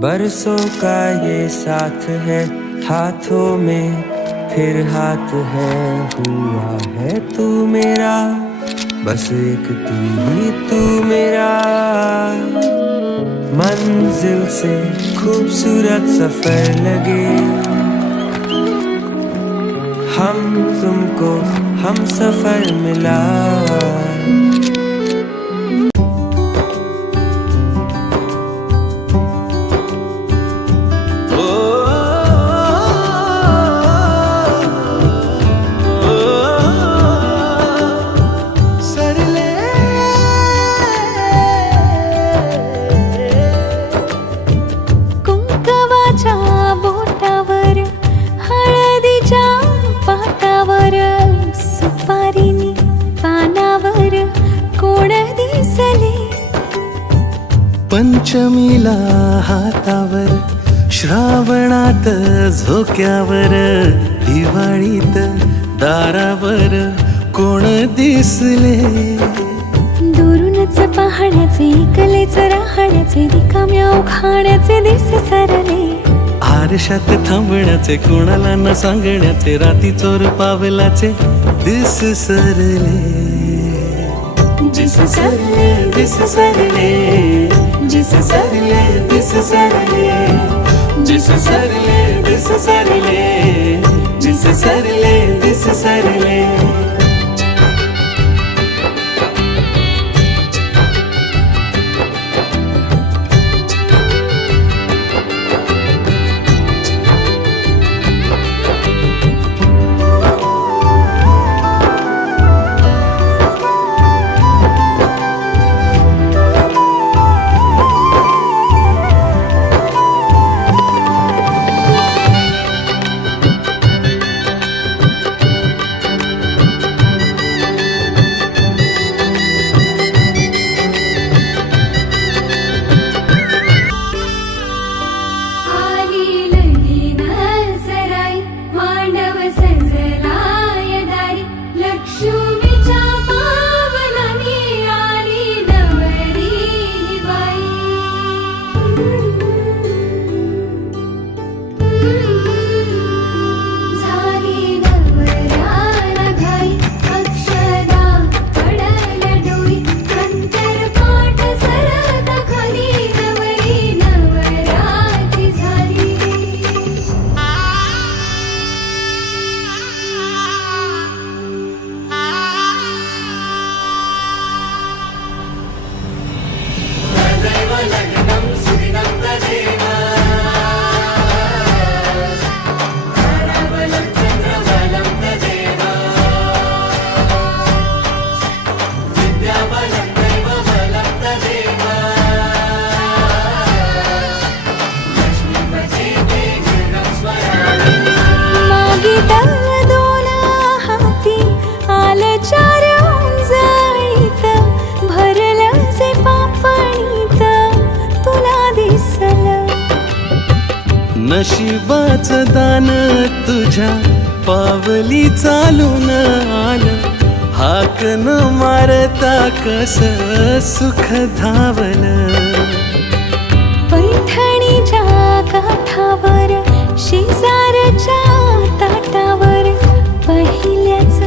बरसों का ये साथ है, हाथों में फिर हाथ है। हुआ है तू मेरा, बस एक तू ही तू मेरा। मंजिल से खूबसूरत सफर लगे, हम तुमको हम सफर मिला। पंचमीला हातावर, श्रावणात झोक्यावर, दिवाळीत दारावर कोण दिसले। दुरूनच पाहण्याचे, कलेच राहण्याचे, रिकाम्या उखाण्याचे दिस सरले। आरशात थांबण्याचे, कोणाला न सांगण्याचे, राती चोर पावलाचे दिस सरले। दिस सरले, दिस सरले, दिस सरले, दिस सरले, दिस सरले, दिस सरले, दिस सरले, दिस सरले। नशिबाचं दान तुझ्या पावली चालून आलं, हाक न मारता कस सुख धावलं। पैठणीच्या काठावर, शेजारच्या ताटावर, पहिल्याच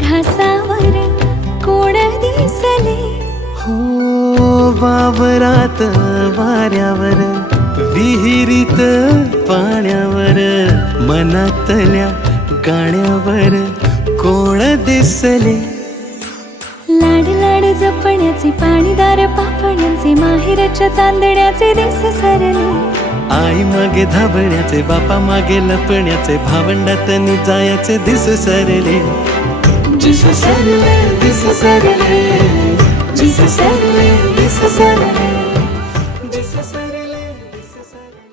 घासावर कोण दिसले। हो वावरात वाऱ्यावर, विहिरीत पाण्यावर, मनातल्या गाण्यावर कोण दिसले। लाड लाड जपण्याचे, पाणीदार पापण्याचे, माहेरच्या चांदण्याचे दिस सरले। आई मागे धावण्याचे, बापा मागे लपण्याचे, भावंडात जायचे दिस सरले। दिस सरले, दिस सरले, दिस सरले, दिस सरले।